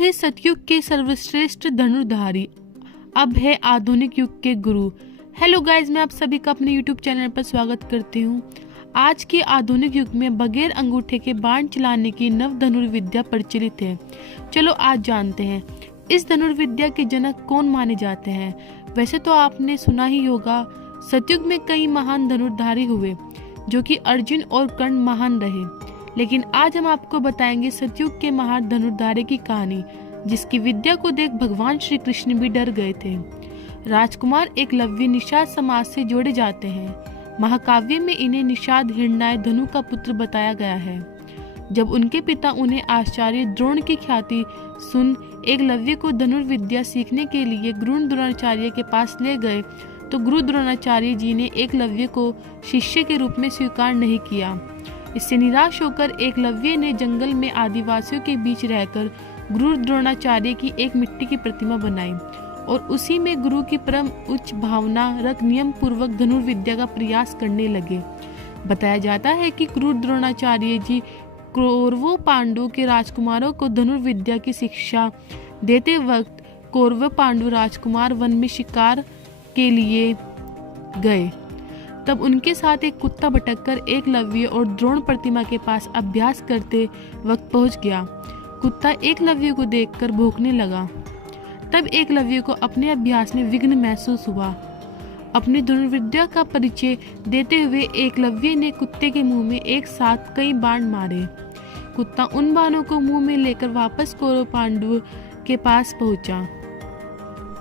थे सतयुग के सर्वश्रेष्ठ धनुर्धारी, अब है आधुनिक युग के गुरु। हेलो गाइज, मैं आप सभी का अपने यूट्यूब चैनल पर स्वागत करती हूँ। आज के आधुनिक युग में बगैर अंगूठे के बाण चलाने की नव धनुर्विद्या प्रचलित है। चलो आज जानते हैं इस धनुर्विद्या के जनक कौन माने जाते हैं। वैसे तो आपने सुना ही होगा, सतयुग में कई महान धनुर्धारी हुए जो कि अर्जुन और कर्ण महान रहे, लेकिन आज हम आपको बताएंगे सतयुग के महान धनुर्धारी की कहानी, जिसकी विद्या को देख भगवान श्री कृष्ण भी डर गए थे। राजकुमार एकलव्य निषाद समाज से जोड़े जाते हैं। महाकाव्य में इन्हें निषाद हिरण्याय धनु का पुत्र बताया गया है। जब उनके पिता उन्हें आचार्य द्रोण की ख्याति सुन एकलव्य को धनुर्विद्या सीखने के लिए गुरु द्रोणाचार्य के पास ले गए, तो गुरु द्रोणाचार्य जी ने एकलव्य को शिष्य के रूप में स्वीकार नहीं किया। इससे निराश होकर एकलव्य ने जंगल में आदिवासियों के बीच रहकर गुरु द्रोणाचार्य की एक मिट्टी की प्रतिमा बनाई और उसी में गुरु की परम उच्च भावना रख नियम पूर्वक धनुर्विद्या का प्रयास करने लगे। बताया जाता है कि गुरु द्रोणाचार्य जी कौरवों पांडवों के राजकुमारों को धनुर्विद्या की शिक्षा देते वक्त कौरव पांडव राजकुमार वन में शिकार के लिए गए। तब उनके साथ एक कुत्ता भटककर एकलव्य और द्रोण प्रतिमा के पास अभ्यास करते वक्त पहुंच गया। कुत्ता एकलव्य को देखकर भौंकने लगा। तब एकलव्य को अपने अभ्यास में विघ्न महसूस हुआ। अपनी धनुर्विद्या का परिचय देते हुए एकलव्य ने कुत्ते के मुंह में एक साथ कई बाण मारे। कुत्ता उन बाणों को मुंह में लेकर वापस कौरव पांडव के पास पहुंचा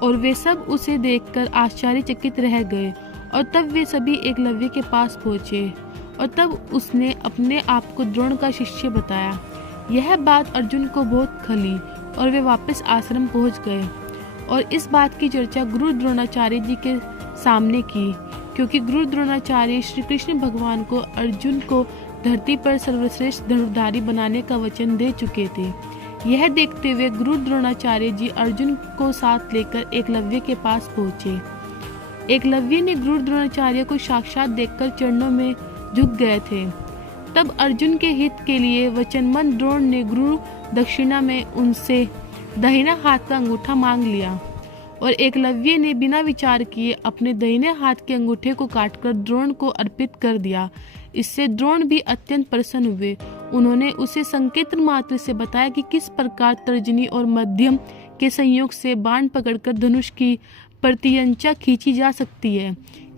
और वे सब उसे देखकर आश्चर्यचकित रह गए। और तब वे सभी एकलव्य के पास पहुंचे और तब उसने अपने आप को द्रोण का शिष्य बताया। यह बात अर्जुन को बहुत खली और वे वापस आश्रम पहुंच गए और इस बात की चर्चा गुरु द्रोणाचार्य जी के सामने की, क्योंकि गुरु द्रोणाचार्य श्री कृष्ण भगवान को अर्जुन को धरती पर सर्वश्रेष्ठ धनुर्धारी बनाने का वचन दे चुके थे। यह देखते हुए गुरु द्रोणाचार्य जी अर्जुन को साथ लेकर एकलव्य के पास पहुंचे। एकलव्य ने गुरु द्रोणाचार्य को साक्षात देखकर चरणों में झुक गए थे। तब अर्जुन के हित के लिए वचनमंद द्रोण ने गुरु दक्षिणा में उनसे दाहिना हाथ का अंगूठा मांग लिया और एकलव्य ने बिना विचार किए अपने दाहिने हाथ के अंगूठे को काटकर द्रोण को अर्पित कर दिया। इससे द्रोण भी अत्यंत प्रसन्न हुए। उन्होंने उसे संकेतन मात्र से बताया कि किस प्रकार तर्जनी और मध्यम के संयोग से बाण पकड़कर धनुष की प्रतियंचा खींची जा सकती है।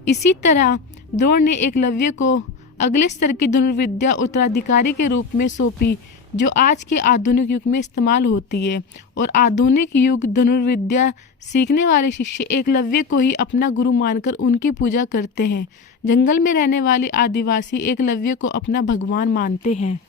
इसी तरह द्रोण ने एकलव्य को अगले स्तर की धनुर्विद्या उत्तराधिकारी के रूप में सौंपी, जो आज के आधुनिक युग में इस्तेमाल होती है। और आधुनिक युग धनुर्विद्या सीखने वाले शिष्य एकलव्य को ही अपना गुरु मानकर उनकी पूजा करते हैं। जंगल में रहने वाले आदिवासी एकलव्य को अपना भगवान मानते हैं।